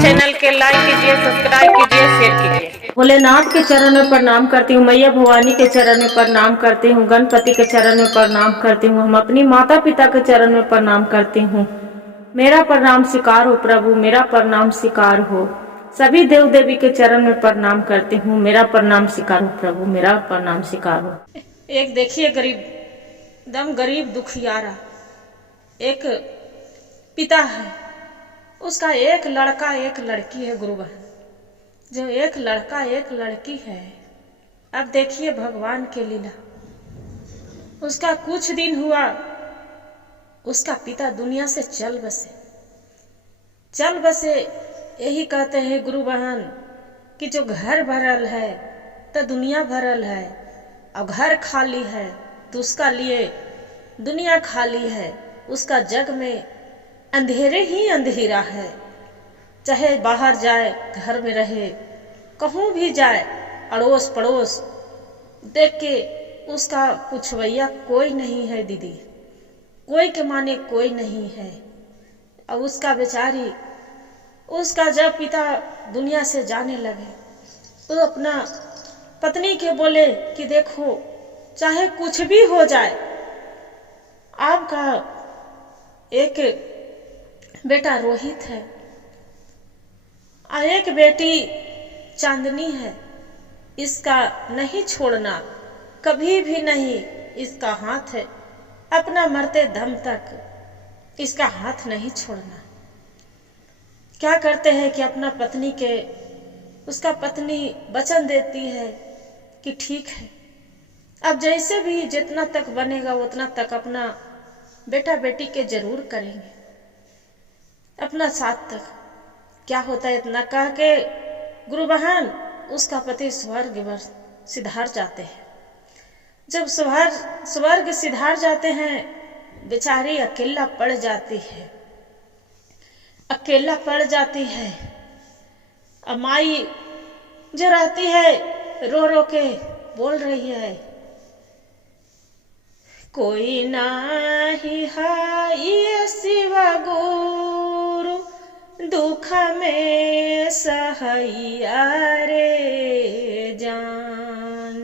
Channel के like कीजिए, subscribe कीजिए, शेयर कीजिए। भोलेनाथ के चरण में प्रणाम करती हूँ, मैया भवानी के चरण में प्रणाम करती हूँ, गणपति के चरण में प्रणाम करती हूँ, हम अपनी माता पिता के चरण में प्रणाम करती हूँ। मेरा प्रणाम स्वीकार हो प्रभु, मेरा प्रणाम स्वीकार हो। सभी देव देवी के चरण में प्रणाम करती हूँ, मेरा प्रणाम स्वीकार हो प्रभु, मेरा प्रणाम स्वीकार हो। एक देखिए गरीब, एकदम गरीब दुखियारा एक पिता है, उसका एक लड़का एक लड़की है गुरु बहन। जो एक लड़का एक लड़की है, अब देखिए भगवान के लीला। उसका कुछ दिन हुआ, उसका पिता दुनिया से चल बसे। यही कहते हैं गुरु बहन कि जो घर भरल है तो दुनिया भरल है, और घर खाली है तो उसका लिए दुनिया खाली है। उसका जग में अंधेरे ही अंधेरा है, चाहे बाहर जाए घर में रहे, कहूँ भी जाए अड़ोस पड़ोस देख के उसका पुछवैया कोई नहीं है दीदी, कोई के माने कोई नहीं है। और उसका बेचारी, उसका जब पिता दुनिया से जाने लगे तो अपना पत्नी के बोले कि देखो चाहे कुछ भी हो जाए, आपका एक बेटा रोहित है और एक बेटी चांदनी है, इसका नहीं छोड़ना, कभी भी नहीं। इसका हाथ है, अपना मरते दम तक इसका हाथ नहीं छोड़ना। क्या करते हैं कि अपना पत्नी के, उसका पत्नी वचन देती है कि ठीक है, अब जैसे भी जितना तक बनेगा उतना तक अपना बेटा बेटी के जरूर करेंगे, अपना साथ तक। क्या होता है इतना कह के गुरु बहन उसका पति स्वर्ग सिधार जाते हैं। जब स्वर्ग सिधार जाते हैं, बेचारी अकेला पड़ जाती है, अकेला पड़ जाती है। अब माई जो रहती है रो रो के बोल रही है, कोई नाही हाई शिवा गुरु, दुख में सहैया रे जान।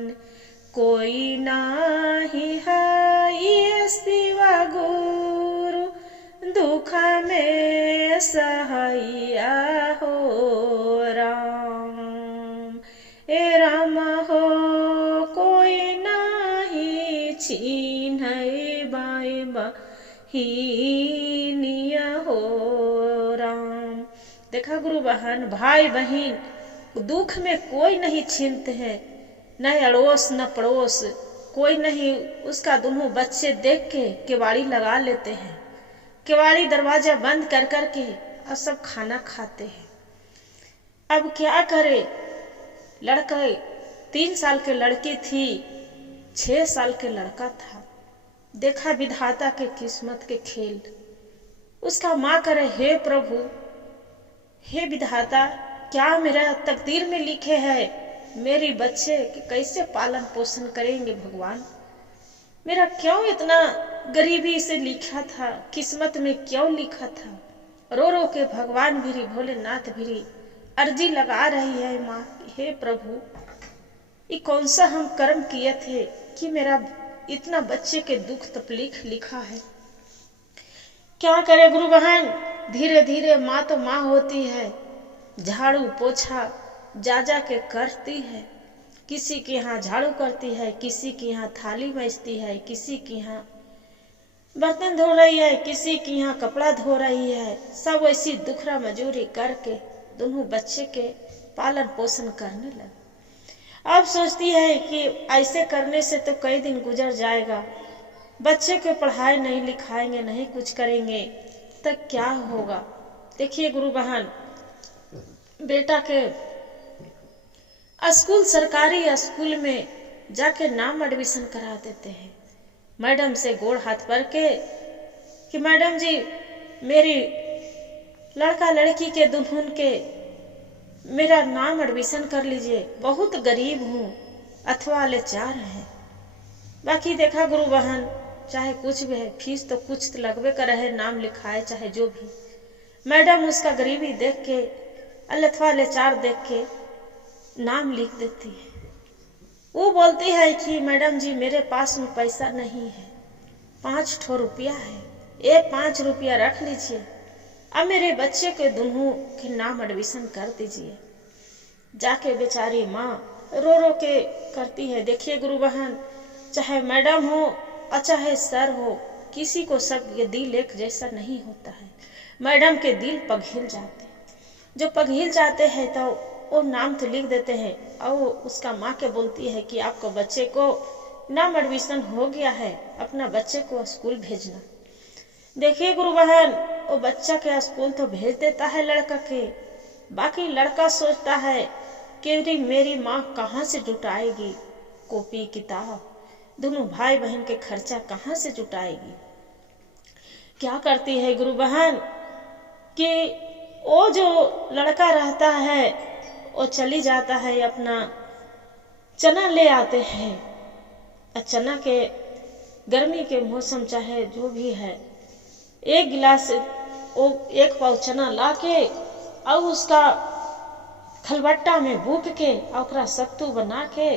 कोई नाही हाई शिवा गुरु, दुख में सहैया हो राम। ए राम हो कोई नाही छीन्है बाई बहिनिया हो राम। देखा गुरु बहन, भाई बहन दुख में कोई नहीं छीनते हैं, न अड़ोस न पड़ोस कोई नहीं। उसका दोनों बच्चे देख के केवाड़ी लगा लेते हैं, केवाड़ी दरवाजा बंद कर कर के और सब खाना खाते हैं। अब क्या करे, लड़का 3 साल के लड़की थी, 6 साल के लड़का था। देखा विधाता के किस्मत के खेल। उसका माँ करे, हे प्रभु, हे विधाता, क्या मेरा तकदीर में लिखे है, मेरी बच्चे के कैसे पालन पोषण करेंगे भगवान। मेरा क्यों इतना गरीबी से लिखा था, किस्मत में क्यों लिखा था। रो रो के भगवान भिरी, भोलेनाथ भिरी अर्जी लगा रही है माँ, हे प्रभु, ये कौन सा हम कर्म किए थे कि मेरा इतना बच्चे के दुख तकलीफ लिखा है। क्या करे गुरु बहन, धीरे धीरे माँ तो माँ होती है, झाड़ू पोछा जा जा के करती है। किसी के यहाँ झाड़ू करती है, किसी के यहाँ थाली मैजती है, किसी के यहाँ बर्तन धो रही है, किसी के यहाँ कपड़ा धो रही है। सब ऐसी दुखरा मजूरी करके दोनों बच्चे के पालन पोषण करने लगे। अब सोचती है कि ऐसे करने से तो कई दिन गुजर जाएगा, बच्चे के पढ़ाई नहीं लिखाएंगे, नहीं कुछ करेंगे तो क्या होगा। देखिए गुरु बहन, बेटा के स्कूल, सरकारी स्कूल में जाके नाम एडमिशन करा देते हैं। मैडम से गोड़ हाथ पर के कि मैडम जी, मेरी लड़का लड़की के दुल्हन के मेरा नाम एडमिशन कर लीजिए, बहुत गरीब हूँ अथवा लाचार है। बाकी देखा गुरु बहन, चाहे कुछ भी है, फीस तो कुछ तो लगवे कर है, नाम लिखाए चाहे जो भी। मैडम उसका गरीबी देख के, अल्लथवा लाचार देख के नाम लिख देती है। वो बोलती है कि मैडम जी मेरे पास में पैसा नहीं है, 5 ठो रुपया है, ये 5 रुपया रख लीजिए, अब मेरे बच्चे के दोनों के नाम एडमिशन कर दीजिए। जाके बेचारी माँ रो रो के करती है। देखिए गुरु बहन, चाहे मैडम हो और चाहे सर हो, किसी को सब ये दिल एक जैसा नहीं होता है। मैडम के दिल पघिल जाते, जो पघिल जाते हैं तो वो नाम तो लिख देते हैं और वो उसका माँ के बोलती है कि आपको बच्चे को नाम एडमिशन हो गया है, अपना बच्चे को स्कूल भेजना। देखिए गुरु बहन, वो बच्चा के स्कूल तो भेज देता है लड़का के, बाकी लड़का सोचता है कि मेरी माँ कहाँ से जुटाएगी कॉपी किताब, दोनों भाई बहन के खर्चा कहाँ से जुटाएगी। क्या करती है गुरु बहन कि वो जो लड़का रहता है वो चली जाता है, अपना चना ले आते हैं। चना के गर्मी के मौसम चाहे जो भी है, 1 गिलास वो 1 पाव चना ला के और उसका खलबट्टा में बूक के और सत्तू बना के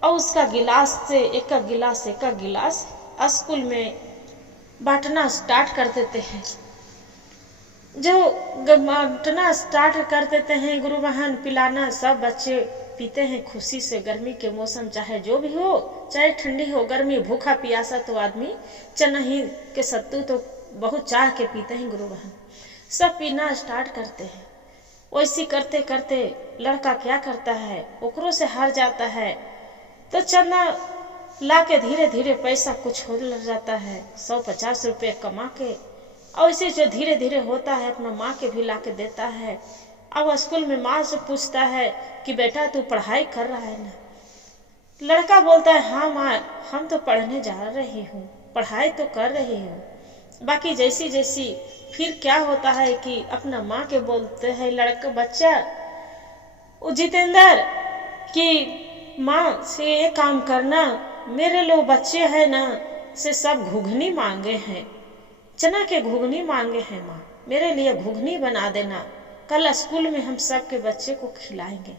और उसका गिलास से एक गिलास स्कूल में बांटना स्टार्ट कर देते हैं। जो बांटना स्टार्ट कर देते हैं गुरु बहन, पिलाना, सब बच्चे पीते हैं खुशी से। गर्मी के मौसम चाहे जो भी हो, चाहे ठंडी हो गर्मी, भूखा प्यासा तो आदमी चना ही के सत्तू तो बहुत चाह के पीते हैं गुरु बहन। सब पीना स्टार्ट करते हैं। वैसी करते करते लड़का क्या करता है, ओकरों से हार जाता है तो चना ला के धीरे धीरे पैसा कुछ हो लग जाता है, 150 रुपये कमा के, और इसे जो धीरे धीरे होता है अपना माँ के भी ला के देता है। अब स्कूल में माँ से पूछता है कि बेटा तू पढ़ाई कर रहा है ना। लड़का बोलता है हाँ माँ, हम तो पढ़ने जा रही हूँ, पढ़ाई तो कर रही हूँ। बाकी जैसी जैसी फिर क्या होता है कि अपना माँ के बोलते हैं लड़का बच्चा जितेंद्र कि माँ से ये काम करना, मेरे लोग बच्चे हैं ना से सब घुघनी मांगे हैं, चना के घुघनी मांगे हैं माँ, मेरे लिए घुघनी बना देना, कल स्कूल में हम सब के बच्चे को खिलाएंगे।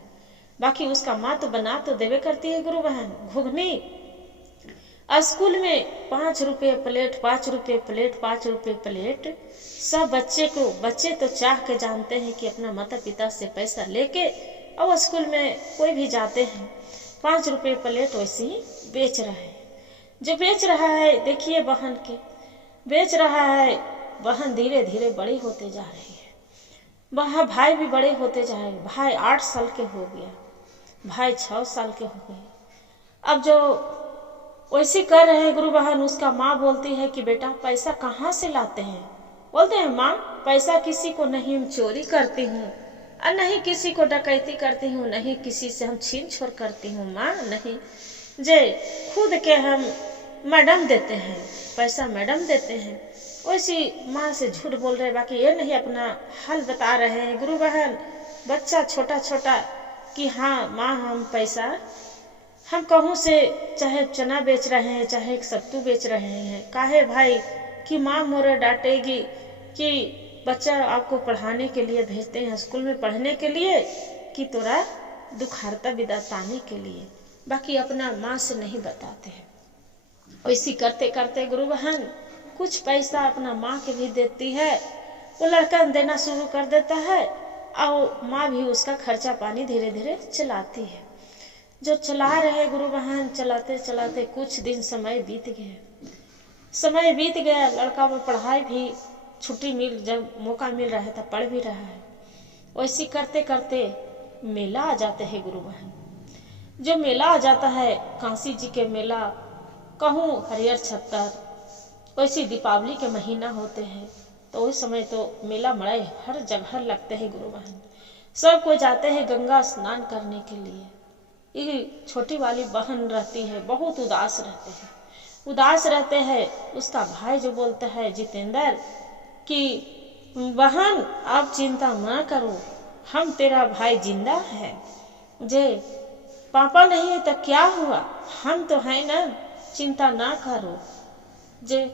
बाकी उसका माँ तो बना तो देवे करती है गुरु बहन घुघनी। स्कूल में 5 रुपये प्लेट, 5 रुपये प्लेट, 5 रुपये प्लेट, सब बच्चे तो चाह के जानते हैं कि अपना माता पिता से पैसा लेके और स्कूल में कोई भी जाते हैं, 5 रुपये प्लेट वैसे ही बेच रहे हैं। जो बेच रहा है देखिए बहन के बेच रहा है, बहन धीरे धीरे बड़ी होते जा रही है, वहाँ भाई भी बड़े होते जा रहे हैं। भाई 8 साल के हो गया, भाई 6 साल के हो गए। अब जो वैसे कर रहे हैं गुरु बहन, उसका माँ बोलती है कि बेटा पैसा कहाँ से लाते हैं। बोलते हैं माँ पैसा किसी को नहीं हम चोरी करती हूँ और नहीं किसी को डकैती करती हूँ, नहीं किसी से हम छीन छोड़ करती हूँ माँ, नहीं, जे खुद के हम मैडम देते हैं, पैसा मैडम देते हैं। वैसी माँ से झूठ बोल रहे, बाकी ये नहीं अपना हाल बता रहे हैं गुरु बहन। बच्चा छोटा छोटा कि हाँ माँ हम पैसा हम कहूँ से चाहे चना बेच रहे हैं चाहे सत्तू बेच रहे हैं, काहे भाई कि माँ मोरे डांटेगी कि बच्चा आपको पढ़ाने के लिए भेजते हैं स्कूल में पढ़ने के लिए कि तोरा दुखारता बिदाताने के लिए, बाकी अपना माँ से नहीं बताते हैं। वैसी करते करते गुरु बहन कुछ पैसा अपना माँ के भी देती है, वो लड़का देना शुरू कर देता है और माँ भी उसका खर्चा पानी धीरे धीरे चलाती है। जो चला रहे गुरु बहन, चलाते चलाते कुछ दिन समय बीत गया। लड़का में पढ़ाई भी छुट्टी जब मौका मिल रहा है तब पढ़ भी रहा है। वैसे करते करते मेला आ जाते हैं गुरु बहन। जो मेला आ जाता है काशी जी के मेला, कहूँ हरियर छत्तर, वैसे दीपावली के महीना होते हैं तो उस समय तो मेला मड़ाई हर जगह लगते हैं गुरु बहन। सब कोई जाते हैं गंगा स्नान करने के लिए। ये छोटी वाली बहन रहती है, बहुत उदास रहते हैं। उसका भाई जो बोलता है जितेंद्र कि बहन आप चिंता ना करो, हम तेरा भाई जिंदा है, जे पापा नहीं है तो क्या हुआ, हम तो है ना, चिंता ना करो। जे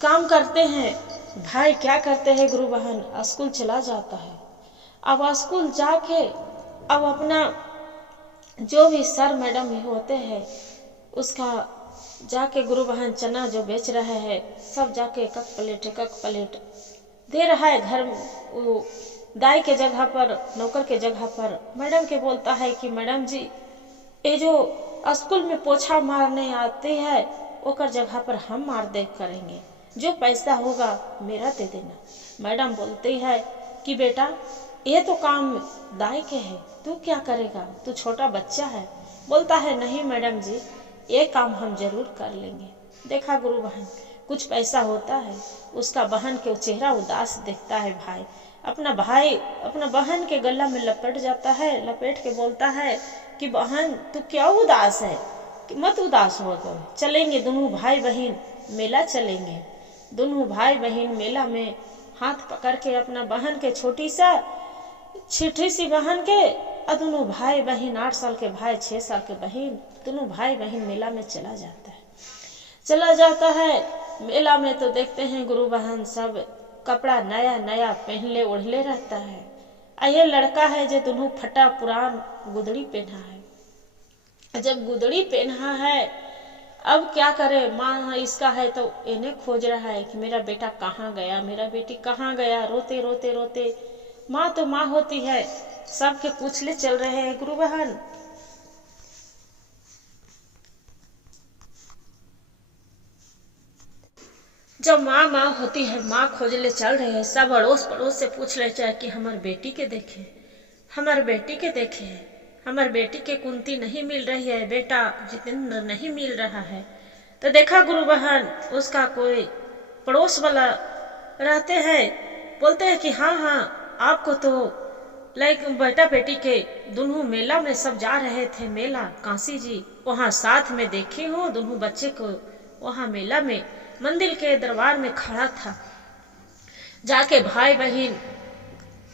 काम करते हैं भाई क्या करते हैं गुरु बहन, स्कूल चला जाता है। अब स्कूल जाके अब अपना जो भी सर मैडम भी होते हैं उसका जाके गुरु बहन चना जो बेच रहे हैं सब जाके एक प्लेट दे रहा है घर वो दाई के जगह पर, नौकर के जगह पर। मैडम के बोलता है कि मैडम जी ये जो स्कूल में पोछा मारने आती है ओकर जगह पर हम मार दे करेंगे, जो पैसा होगा मेरा दे देना। मैडम बोलती है कि बेटा ये तो काम दाई के है, तू क्या करेगा, तू छोटा बच्चा है। बोलता है नहीं मैडम जी ये काम हम जरूर कर लेंगे। देखा गुरु बहन कुछ पैसा होता है उसका बहन के चेहरा उदास दिखता है। भाई अपना बहन के गला में लपेट जाता है, लपेट के बोलता है कि बहन तू क्या उदास है, कि मत उदास हो गए, चलेंगे दोनों भाई बहन मेला चलेंगे। दोनों भाई बहन मेला में हाथ पकड़ के अपना बहन के छोटी सी बहन के और दोनों भाई बहन 8 साल के भाई 6 साल के बहन दोनों भाई बहन मेला में चला जाता है। मेला में तो देखते हैं गुरु बहन सब कपड़ा नया नया पहनले ओढ़ले रहता है। और ये लड़का है जो दोनों फटा पुरान गुदड़ी पहना है। जब गुदड़ी पहना है अब क्या करे, माँ इसका है तो इन्हें खोज रहा है कि मेरा बेटा कहाँ गया, मेरा बेटी कहाँ गया। रोते रोते रोते माँ तो माँ होती है, सबके पूछले चल रहे हैं गुरु बहन। जब माँ होती है, माँ खोजले चल रहे हैं, सब अड़ोस पड़ोस से पूछ रहे चाहे कि हमारे बेटी के देखे, हमारे बेटी के देखे, हमारे बेटी के कुंती नहीं मिल रही है, बेटा जितेंद्र नहीं मिल रहा है। तो देखा गुरु बहन उसका कोई पड़ोस वाला रहते हैं, बोलते हैं कि हाँ आपको तो बेटा बेटी के दोनों मेला में सब जा रहे थे, मेला काशी जी वहाँ साथ में देखे हो, दोनों बच्चे को वहाँ मेला में मंदिर के दरबार में खड़ा था। जाके भाई बहन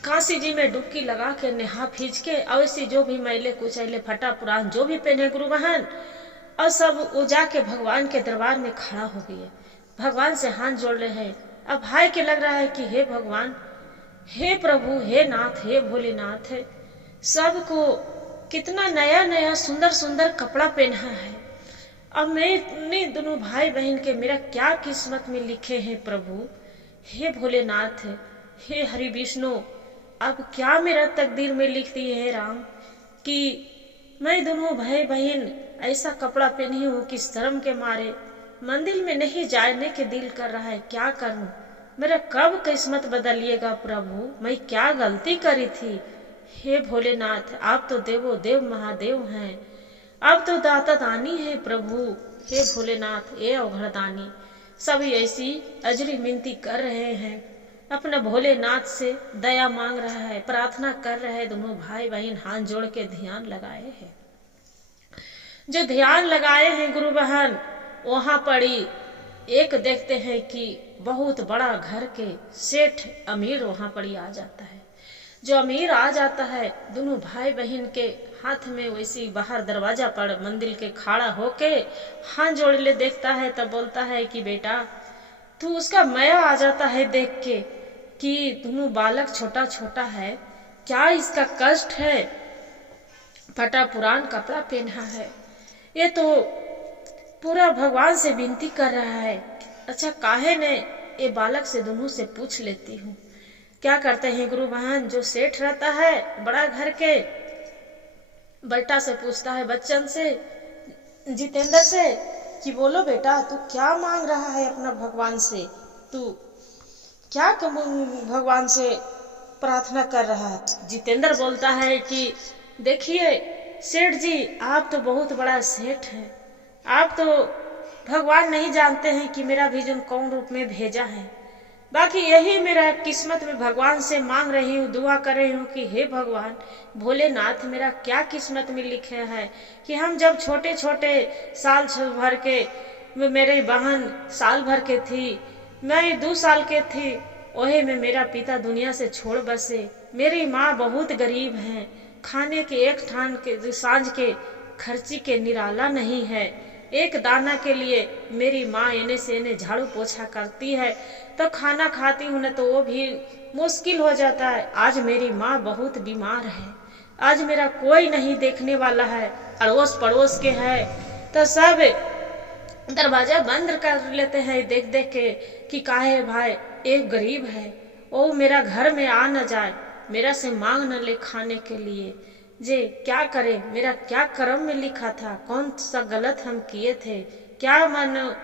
काशी जी में डुबकी लगा के नहा फीज के अवश्य जो भी मैले कुचैले फटा पुरान जो भी पहने गुरु बहन और सब वो जाके भगवान के दरबार में खड़ा हो गए, भगवान से हाथ जोड़ रहे हैं। अब भाई के लग रहा है कि हे भगवान, हे प्रभु, हे नाथ, हे भोलेनाथ, है सबको कितना नया नया सुंदर सुंदर कपड़ा पहना है। अब मैंने दोनों भाई बहन के मेरा क्या किस्मत में लिखे हैं प्रभु, हे भोलेनाथ, हे हरि विष्णु, अब क्या मेरा तकदीर में लिख दिए है राम कि मैं दोनों भाई बहन ऐसा कपड़ा पहनी हूँ कि शर्म के मारे मंदिर में नहीं जाने के दिल कर रहा है। क्या करूं, मेरा कब किस्मत बदलिएगा प्रभु, मैं क्या गलती करी थी। हे भोलेनाथ आप तो देवो देव महादेव हैं, आप तो दाता दानी है प्रभु, हे भोलेनाथ ये अवघड़दानी। सभी ऐसी अजरी मिनती कर रहे हैं, अपना भोलेनाथ से दया मांग रहा है, प्रार्थना कर रहे हैं। दोनों भाई बहन हाथ जोड़ के ध्यान लगाए हैं। जो ध्यान लगाए हैं गुरु बहन वहां पड़ी एक देखते हैं कि बहुत बड़ा घर के सेठ अमीर वहां पड़ी आ जाता है। जो अमीर आ जाता है दोनों भाई बहन के हाथ में वैसी बाहर दरवाजा पर मंदिर के खड़ा होके हाथ जोड़ ले देखता है, तब बोलता है कि बेटा तू, उसका माया आ जाता है देख के कि दोनों बालक छोटा छोटा है, क्या इसका कष्ट है, फटा पुरान कपड़ा पहना है, ये तो पूरा भगवान से विनती कर रहा है। अच्छा काहे ने ये बालक से दोनों से पूछ लेती हूँ। क्या करते हैं गुरु बहन, जो सेठ रहता है बड़ा घर के, बेटा से पूछता है, बच्चन से, जितेंद्र से कि बोलो बेटा तू क्या मांग रहा है अपना भगवान से, तू क्या भगवान से प्रार्थना कर रहा है। जितेंद्र बोलता है कि देखिए सेठ जी आप तो बहुत बड़ा सेठ हैं, आप तो भगवान नहीं जानते हैं कि मेरा भेजन कौन रूप में भेजा है, बाकी यही मेरा किस्मत में भगवान से मांग रही हूँ, दुआ कर रही हूँ कि हे भगवान भोलेनाथ मेरा क्या किस्मत में लिखा है कि हम जब छोटे छोटे साल भर के, मेरी बहन साल भर के थी, मैं 2 साल के थी, वही में मेरा पिता दुनिया से छोड़ बसे, मेरी माँ बहुत गरीब है, खाने के एक ठान के सांझ के खर्ची के निराला नहीं है, एक दाना के लिए मेरी माँ एने से एने झाड़ू पोछा करती है, तो खाना खाती हूँ न तो वो भी मुश्किल हो जाता है। आज मेरी माँ बहुत बीमार है, आज मेरा कोई नहीं देखने वाला है, अड़ोस पड़ोस के है तो सब दरवाजा बंद कर लेते हैं देख देख के कि काहे भाई एक गरीब है, वो मेरा घर में आ न जाए, मेरा से मांग न ले खाने के लिए। जे क्या करे, मेरा क्या कर्म में लिखा था, कौन सा गलत हम किए थे, क्या मन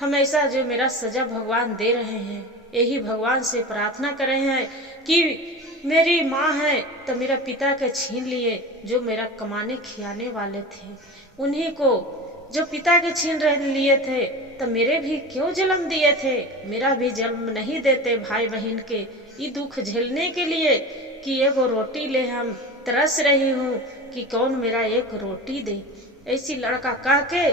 हमेशा जो मेरा सजा भगवान दे रहे हैं। यही भगवान से प्रार्थना कर रहे हैं कि मेरी माँ है तो मेरा पिता के छीन लिए, जो मेरा कमाने खियाने वाले थे, उन्हीं को जो पिता के छीन लिए थे तो मेरे भी क्यों जन्म दिए थे, मेरा भी जन्म नहीं देते भाई बहन के ये दुख झेलने के लिए कि एगो रोटी ले हम तरस रही हूँ कि कौन मेरा एक रोटी दे। ऐसी लड़का कह के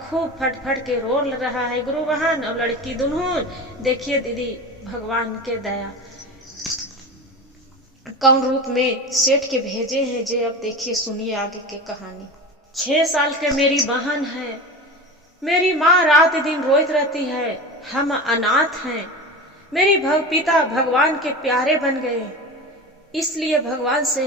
खूब फट फट के रो रहा है गुरु बहन और लड़की दोनों। देखिए दीदी भगवान के दया कौन रूप में सेठ के भेजे हैं जे अब देखिए सुनिए आगे के कहानी। 6 साल के मेरी बहन है, मेरी माँ रात दिन रोती रहती है, हम अनाथ हैं, मेरी पिता भगवान के प्यारे बन गए, इसलिए भगवान से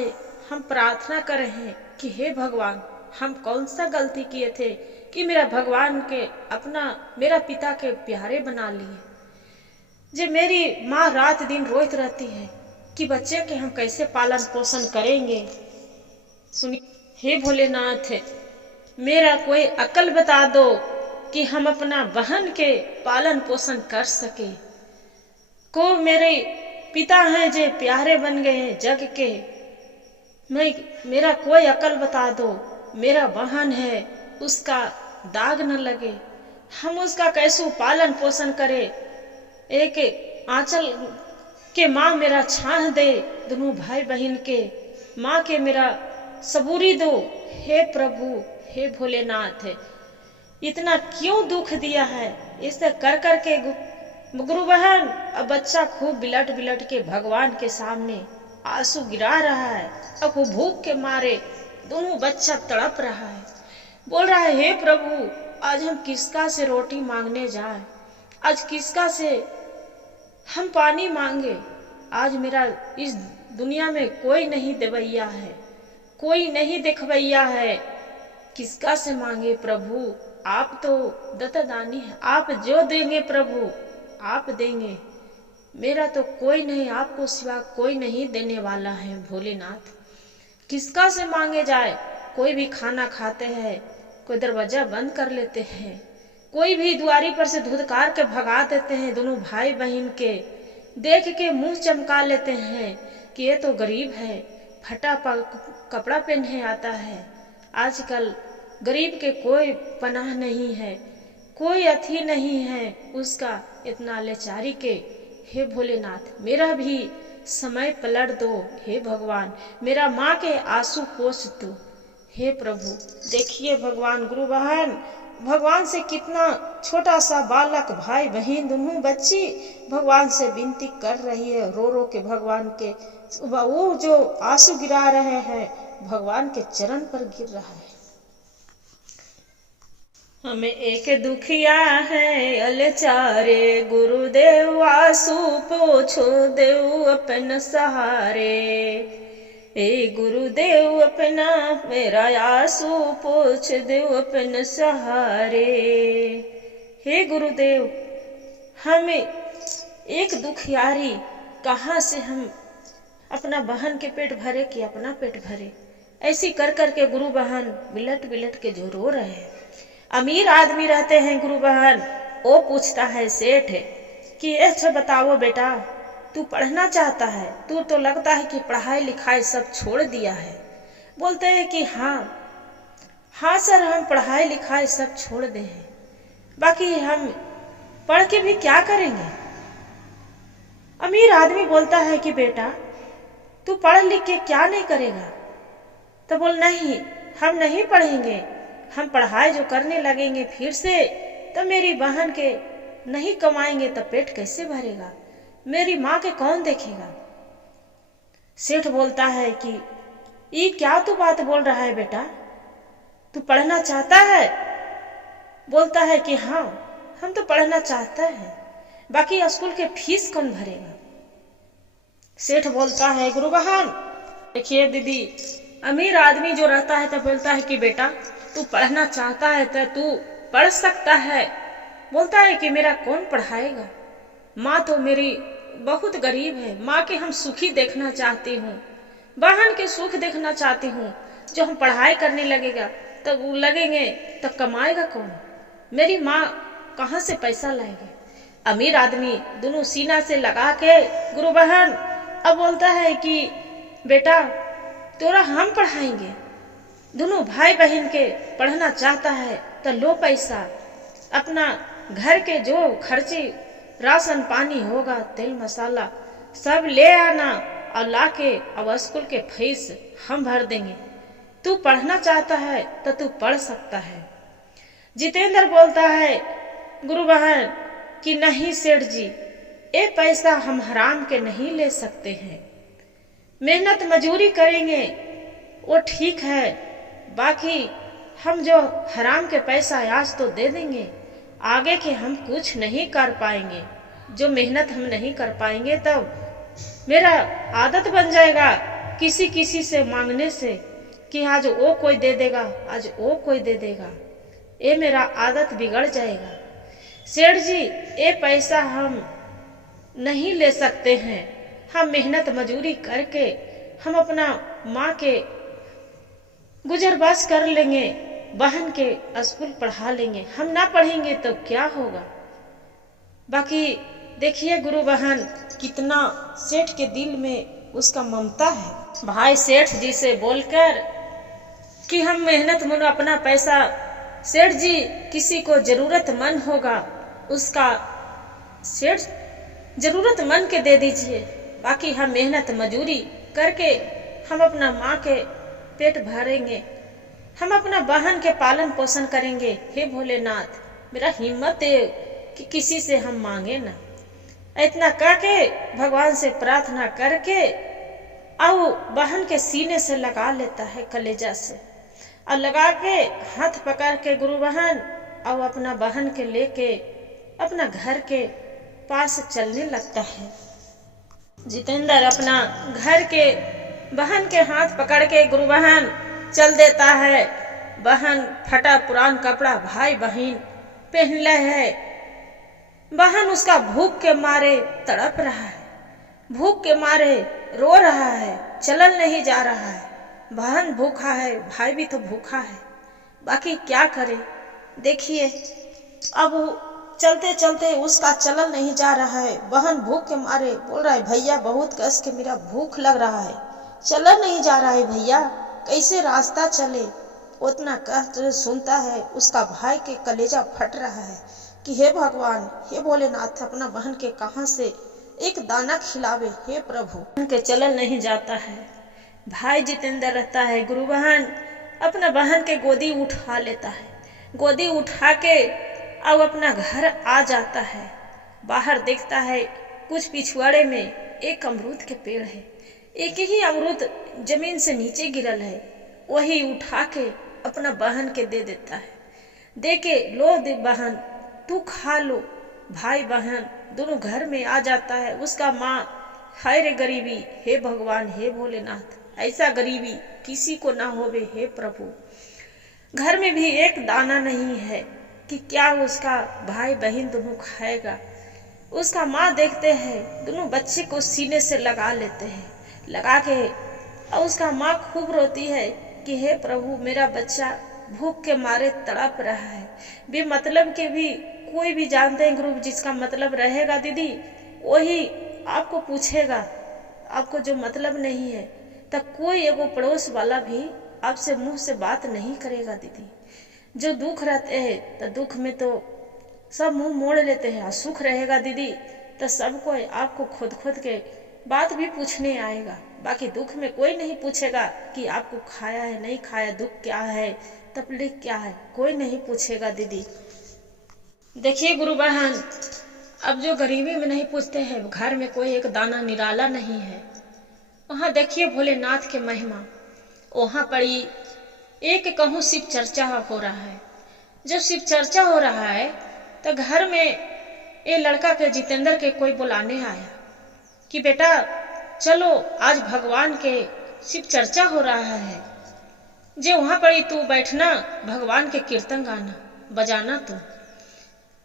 हम प्रार्थना कर रहे हैं कि हे भगवान हम कौन सा गलती किए थे कि मेरा भगवान के अपना मेरा पिता के प्यारे बना लिए। जे मेरी माँ रात दिन रोती रहती है कि बच्चे के हम कैसे पालन पोषण करेंगे। सुनिए हे भोलेनाथ मेरा कोई अकल बता दो कि हम अपना बहन के पालन पोषण कर सके। को मेरे पिता हैं जे प्यारे बन गए हैं जग के, मेरा कोई अकल बता दो, मेरा बहन है उसका दाग न लगे, हम उसका कैसे पालन पोषण करें। एक आंचल के माँ मेरा छाह दे, दोनों भाई बहन के माँ के मेरा सबूरी दो। हे प्रभु हे भोलेनाथ इतना क्यों दुख दिया है, इसे कर कर के गुरु बहन अब बच्चा खूब बिलट बिलट के भगवान के सामने आंसू गिरा रहा है। अब वो भूख के मारे दोनों बच्चा तड़प रहा है, बोल रहा है हे प्रभु आज हम किसका से रोटी मांगने जाए, आज किसका से हम पानी मांगे, आज मेरा इस दुनिया में कोई नहीं देवैया है, कोई नहीं देखवैया है, किसका से मांगे प्रभु। आप तो दत्तदानी है, आप जो देंगे प्रभु आप देंगे, मेरा तो कोई नहीं, आपको सिवा कोई नहीं देने वाला है भोलेनाथ। किसका से मांगे जाए, कोई भी खाना खाते हैं कोई दरवाजा बंद कर लेते हैं, कोई भी द्वारी पर से धुतकार के भगा देते हैं, दोनों भाई बहन के देख के मुंह चमका लेते हैं कि ये तो गरीब है, फटा कपड़ा पहने आता है। आजकल गरीब के कोई पनाह नहीं है, कोई अथी नहीं है उसका, इतना लाचारी के हे भोलेनाथ मेरा भी समय पलट दो, हे भगवान मेरा माँ के आंसू पोंछ दो, हे प्रभु। देखिए भगवान गुरु बहन भगवान से कितना छोटा सा बालक भाई बहन दोनों बच्ची भगवान से विनती कर रही है, रो रो के भगवान के वो जो आंसू गिरा रहे हैं भगवान के चरण पर गिर रहा है। हमें एक दुखिया है अलचारे, गुरुदेव आंसू पोछो देव अपन सहारे, ए गुरुदेव अपना मेरा आंसू पोछ देव अपन सहारे। हे गुरुदेव हमें एक दुखियारी कहाँ से हम अपना बहन के पेट भरे कि अपना पेट भरे, ऐसी कर कर के गुरु बहन बिलट बिलट के जो रो रहे हैं। अमीर आदमी रहते हैं गुरु बहन, वो पूछता है सेठ कि अच्छा बताओ बेटा तू पढ़ना चाहता है, तू तो लगता है कि पढ़ाई लिखाई सब छोड़ दिया है। बोलते हैं कि हाँ सर हम पढ़ाई लिखाई सब छोड़ दे हैं, बाकी हम पढ़ के भी क्या करेंगे। अमीर आदमी बोलता है कि बेटा तू पढ़ लिख के क्या नहीं करेगा, तो बोल नहीं हम नहीं पढ़ेंगे, हम पढ़ाई जो करने लगेंगे फिर से तो मेरी बहन के नहीं कमाएंगे तो पेट कैसे भरेगा, मेरी माँ के कौन देखेगा। सेठ बोलता है कि ये क्या तू बात बोल रहा है बेटा, तू पढ़ना चाहता है। बोलता है कि हाँ हम तो पढ़ना चाहता है, बाकी स्कूल के फीस कौन भरेगा? सेठ बोलता है, गुरु बहन देखिए दीदी, अमीर आदमी जो रहता है तो बोलता है कि बेटा तू पढ़ना चाहता है तो तू पढ़ सकता है। बोलता है कि मेरा कौन पढ़ाएगा, माँ तो मेरी बहुत गरीब है, माँ के हम सुखी देखना चाहती हूँ, बहन के सुख देखना चाहती हूँ। जो हम पढ़ाई करने लगेगा तब लगेंगे तब कमाएगा कौन? मेरी माँ कहाँ से पैसा लाएगी? अमीर आदमी दोनों सीना से लगा के गुरु बहन अब बोलता है कि बेटा तोरा हम पढ़ाएंगे। दोनों भाई बहन के पढ़ना चाहता है तो लो पैसा, अपना घर के जो खर्चे राशन पानी होगा, तेल मसाला सब ले आना और लाके अब स्कूल के फीस हम भर देंगे। तू पढ़ना चाहता है तो तू पढ़ सकता है। जितेंद्र बोलता है गुरु बहन कि नहीं सेठ जी, ये पैसा हम हराम के नहीं ले सकते हैं, मेहनत मजूरी करेंगे वो ठीक है, बाकी हम जो हराम के पैसा आज तो दे देंगे, आगे के हम कुछ नहीं कर पाएंगे। जो मेहनत हम नहीं कर पाएंगे तब मेरा आदत बन जाएगा किसी किसी से मांगने से कि आज वो कोई दे देगा, आज वो कोई दे देगा, ये मेरा आदत बिगड़ जाएगा। सेठ जी ये पैसा हम नहीं ले सकते हैं, हम मेहनत मजूरी करके हम अपना माँ के गुजर बस कर लेंगे, बहन के स्कूल पढ़ा लेंगे, हम ना पढ़ेंगे तो क्या होगा? बाकी देखिए गुरु बहन कितना सेठ के दिल में उसका ममता है। भाई सेठ जी से बोलकर कि हम मेहनत मन अपना पैसा सेठ जी किसी को जरूरतमंद होगा उसका सेठ जरूरतमंद के दे दीजिए, बाकी हम मेहनत मजूरी करके हम अपना माँ के पेट भरेंगे, हम अपना बहन के पालन पोषण करेंगे। हे भोलेनाथ मेरा हिम्मत दे कि किसी से हम मांगे ना। इतना करके भगवान से प्रार्थना करके और बहन के सीने से लगा लेता है, कलेजा से, और लगा के हाथ पकड़ के गुरु बहन और अपना बहन के लेके अपना घर के पास चलने लगता है। जितेंद्र अपना घर के बहन के हाथ पकड़ के गुरु बहन चल देता है। बहन फटा पुरान कपड़ा भाई बहन पहन ले है। बहन उसका भूख के मारे तड़प रहा है, भूख के मारे रो रहा है, चलन नहीं जा रहा है। बहन भूखा है, भाई भी तो भूखा है, बाकी क्या करे। देखिए अब चलते चलते उसका चलन नहीं जा रहा है। बहन भूख के मारे बोल रहा है भैया बहुत कस के मेरा भूख लग रहा है, चलन नहीं जा रहा है भैया, कैसे रास्ता चले। उतना कष्ट सुनता है उसका भाई के कलेजा फट रहा है कि हे भगवान हे भोलेनाथ अपना बहन के कहाँ से एक दाना खिलावे, हे प्रभु। उनके चलन नहीं जाता है। भाई जितेंद्र रहता है, गुरु बहन अपना बहन के गोदी उठा लेता है, गोदी उठा के अब अपना घर आ जाता है। बाहर देखता है कुछ पिछवाड़े में एक अमरूद के पेड़ है, एक ही अमरूद जमीन से नीचे गिरल है, वही उठा के अपना बहन के दे देता है। दे के लो दे बहन तू खा लो। भाई बहन दोनों घर में आ जाता है। उसका माँ हाय रे गरीबी, हे भगवान हे भोलेनाथ ऐसा गरीबी किसी को ना होवे, हे प्रभु। घर में भी एक दाना नहीं है कि क्या उसका भाई बहन दोनों खाएगा। उसका माँ देखते हैं दोनों बच्चे को सीने से लगा लेते हैं, लगा के और उसका माँ खूब रोती है कि हे प्रभु मेरा बच्चा भूख के मारे तड़प रहा है। भी मतलब के भी कोई भी जानते हैं गुरु जिसका मतलब रहेगा दीदी वही आपको पूछेगा, आपको जो मतलब नहीं है तब कोई एगो पड़ोस वाला भी आपसे मुंह से बात नहीं करेगा दीदी। जो दुख रहते हैं तो दुख में तो सब मुंह मोड़ लेते हैं, और सुख रहेगा दीदी तो सबको आपको खुद खुद के बात भी पूछने आएगा। बाकी दुख में कोई नहीं पूछेगा कि आपको खाया है नहीं खाया, दुख क्या है तकलीफ क्या है, कोई नहीं पूछेगा दीदी। देखिए गुरु बहन अब जो गरीबी में नहीं पूछते हैं, घर में कोई एक दाना निराला नहीं है, वहाँ देखिए भोलेनाथ के महिमा। वहाँ पड़ी एक कहूँ शिव चर्चा हो रहा है। जब शिव चर्चा हो रहा है तो घर में ये लड़का के जितेंद्र के कोई बुलाने आया कि बेटा चलो आज भगवान के शिव चर्चा हो रहा है, जे वहां पर ही तू बैठना, भगवान के कीर्तन गाना बजाना तू।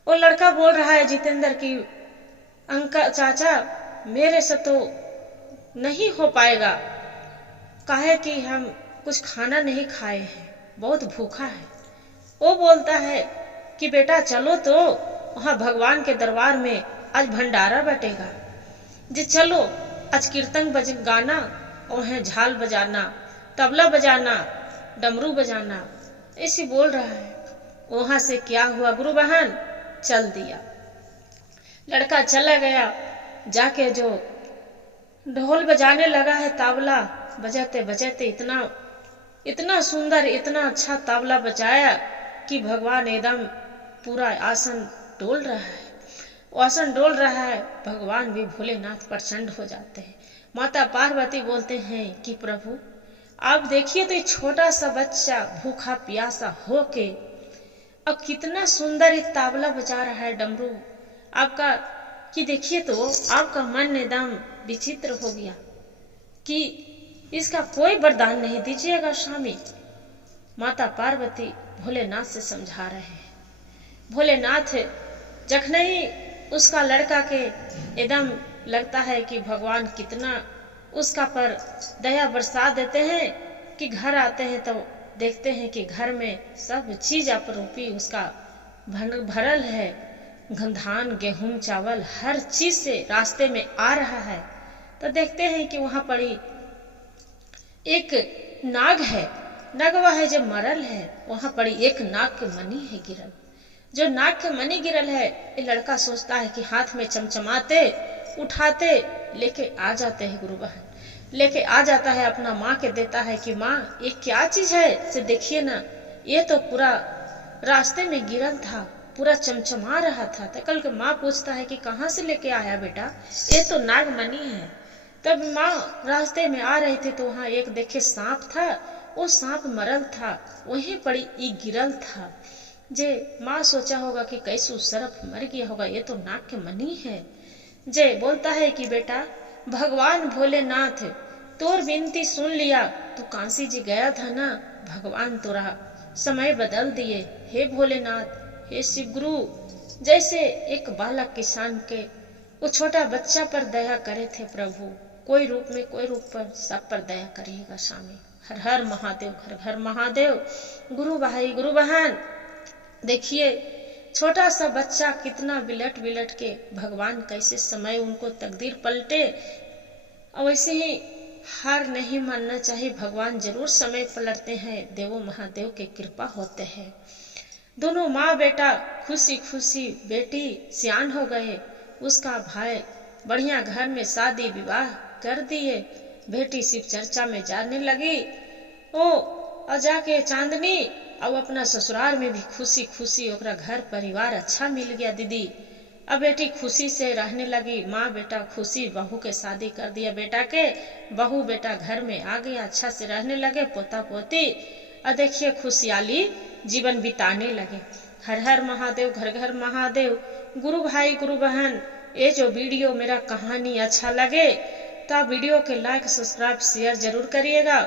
वो लड़का बोल रहा है जितेंद्र की अंकल चाचा मेरे से तो नहीं हो पाएगा, काहे कि हम कुछ खाना नहीं खाए हैं, बहुत भूखा है। वो बोलता है कि बेटा चलो तो वहां भगवान के दरबार में आज भंडारा बटेगा, जी चलो आज कीर्तन गाना, वह झाल बजाना, तबला बजाना, डमरू बजाना, ऐसे बोल रहा है। वहां से क्या हुआ गुरु बहन, चल दिया। लड़का चला गया, जाके जो ढोल बजाने लगा है, तबला बजाते बजाते इतना सुंदर, इतना अच्छा तबला बजाया कि भगवान एकदम पूरा आसन डोल रहा है। आसन डोल रहा है, भगवान भी भोलेनाथ प्रसन्न हो जाते हैं। माता पार्वती बोलते हैं कि प्रभु आप देखिए तो ये छोटा सा बच्चा भूखा प्यासा होके अब कितना सुंदर ये तबला बजा रहा है, डमरू आपका, कि देखिए तो आपका मन एकदम विचित्र हो गया कि इसका कोई वरदान नहीं दीजिएगा स्वामी। माता पार्वती भोलेनाथ से समझा रहे हैं। भोलेनाथ जखन ही उसका लड़का के एकदम लगता है कि भगवान कितना उसका पर दया बरसा देते हैं कि घर आते हैं तो देखते हैं कि घर में सब चीज अपरूपी उसका भरल है, धान गेहूं चावल हर चीज से रास्ते में आ रहा है। तो देखते हैं कि वहां पर ही एक नाग है, नगवा है जो मरल है, वहां पर एक नाग के मणि है गिरल। जो नाग के मणि गिरल है, ये लड़का सोचता है कि हाथ में चमचमाते उठाते लेके आ जाते हैं गुरु बहन, लेके आ जाता है, अपना माँ के देता है कि माँ ये क्या चीज है, से देखिए ना, ये तो पूरा रास्ते में गिरल था, पूरा चमचमा रहा था। तो कल के माँ पूछता है कि कहाँ से लेके आया बेटा, ये तो नागमणि है। तब माँ रास्ते में आ रही थी तो वहाँ एक देखे सांप था, वो सांप मरल था, वहीं पड़ी ई गिरल था। जे माँ सोचा होगा कि कैसे सरफ मर गया होगा, ये तो नाग के मणि है। जे बोलता है कि बेटा भगवान भोलेनाथ तोर विनती सुन लिया, तू कांसी जी गया था ना, भगवान तोरा समय बदल दिए। हे भोलेनाथ, हे शिव गुरु, जैसे एक बालक किसान के वो छोटा बच्चा पर दया करे थे प्रभु, कोई रूप में कोई रूप पर सब पर दया करिएगा स्वामी। हर हर महादेव, घर घर महादेव। गुरु भाई गुरु बहन देखिए छोटा सा बच्चा कितना बिलट बिलट के भगवान कैसे समय उनको तकदीर पलटे। वैसे ही हार नहीं मानना चाहिए, भगवान जरूर समय पलटते हैं, देवो महादेव के कृपा होते हैं। दोनों माँ बेटा खुशी खुशी, बेटी सियान हो गए, उसका भाई बढ़िया घर में शादी विवाह कर दिए, बेटी शिव चर्चा में जाने लगी। ओ जाके चांदनी अब अपना ससुराल में भी खुशी खुशी, ओकरा घर परिवार अच्छा मिल गया दीदी। अब बेटी खुशी से रहने लगी, माँ बेटा खुशी, बहू के शादी कर दिया बेटा के, बहू बेटा घर में आ गया, अच्छा से रहने लगे, पोता पोती और देखिए खुशहाली जीवन बिताने लगे। हर हर महादेव, घर घर महादेव। गुरु भाई गुरु बहन, ये जो वीडियो मेरा कहानी अच्छा लगे तो आप वीडियो के लाइक सब्सक्राइब शेयर जरूर करिएगा।